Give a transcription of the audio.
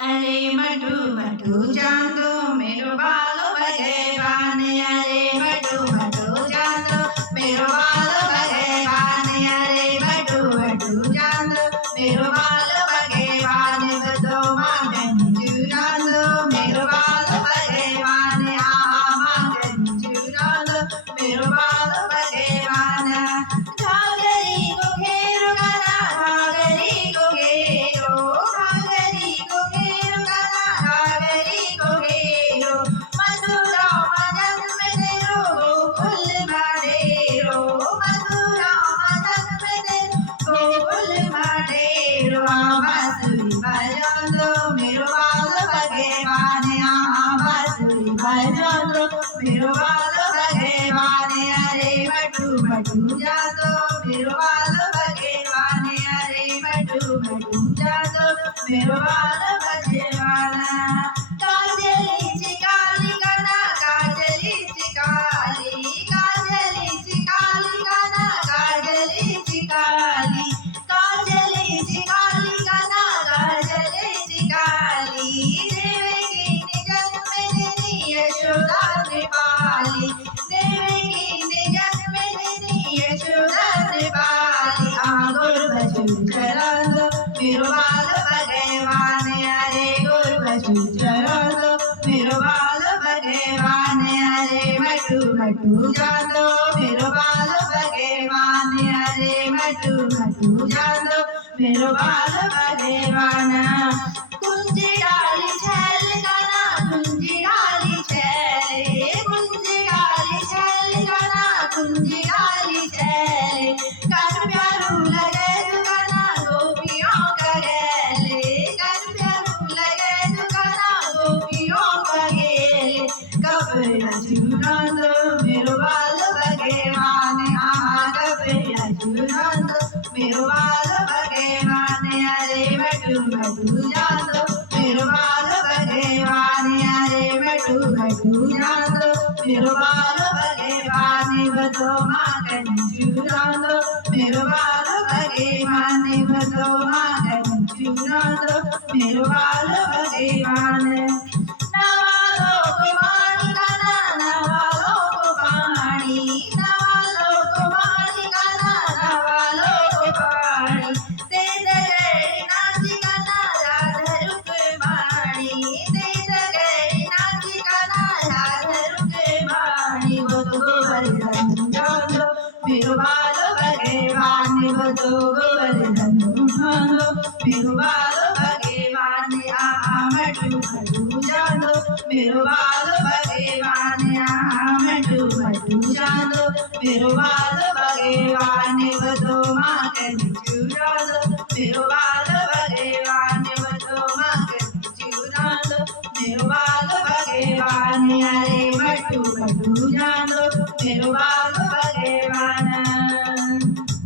अरे मटू मटू चांदो मेरो बालो भगवान। अरे मटू मटू चांदो मेरो बालो भगवान। अरे मटू मटू चांदो मेरो बालो भगवान। बदो मांगन चुरांदो मेरो बालो भगवान। मांगन चुरांदो मेरो बालो भगवान। घाघरी को घेरो गाना घाघरी को घेरो घाघरी को घेरो गाना घाघरी को घेरो मधुरा मदन में तेरो गोकुल माडेरो मधुरा मदन में तेरो गोकुल माडेरो। बांसुरी बजा दो मेरो बालो भगवान। बांसुरी बजा दो मेरो बालो भगवान। अरे मटू मटू जादो मेरो बालो भगवान। अरे मटू मटू जादो मेरो बालो भगवान। काजली चिकाली गाना काजली चिकाली काजली चिकाली गाना काजली चिकाली काजली चिकाली गाना काजली चिकाली। देवकी ने जन्म दिनी यशोदा कृपाली देवकी ने जन्म दिनी यशोदा कृपाली। गोर बजू चरण दो मेरो बालो भगवान। अरे गोर बजू चरण दो मेरो बालो भगवान। अरे मटू मटू जादो मेरो बालो भगवान। अरे मटू मटू जादो मेरो बालो भगवान। कुंजी डाली छैल गाना कुंजी डाली छैल कुंजी डाली छैल गाना कुंजी डाली छैल। कर प्यारू लगे दुकाना गोपियों का गेले कर प्यारू लगे दुकाना गोपियों का गेले। कपड़ा चूड़ा दो मेरो बालो भगवान। कपड़ा चूड़ा दो मेरो बालो भगवान। अरे मटू मटू जादो मेरो बालो भगवान। अरे मटू मटू जादो मेरो बालो भगवान। बदो मांगन चूड़ा दो मेरो बालो भगवान। बदो मांगन चूड़ा दो मेरो बालो भगवान। नवालो को पानी गाना नवालो को पानी नवालो को पानी गाना नवालो को पानी। दे गए नाची गाना राधा रुक्माणी दे गए नाची गाना राधा रुक्माणी। वो तो गोवर्धन जानो मेरो बालो भगवान। वो तो गोवर्धन जानो मेरो बालो भगवान। मटू मटू जानो मेरो बालो भगवान। मटू मटू जानो मेरो बालो भगवान। वो तो मांगन चूड़ा दो मेरो बालो भगवान। वो तो मांगन चूड़ा दो मेरो बालो भगवान। अरे मटू मटू जानो मेरो बालो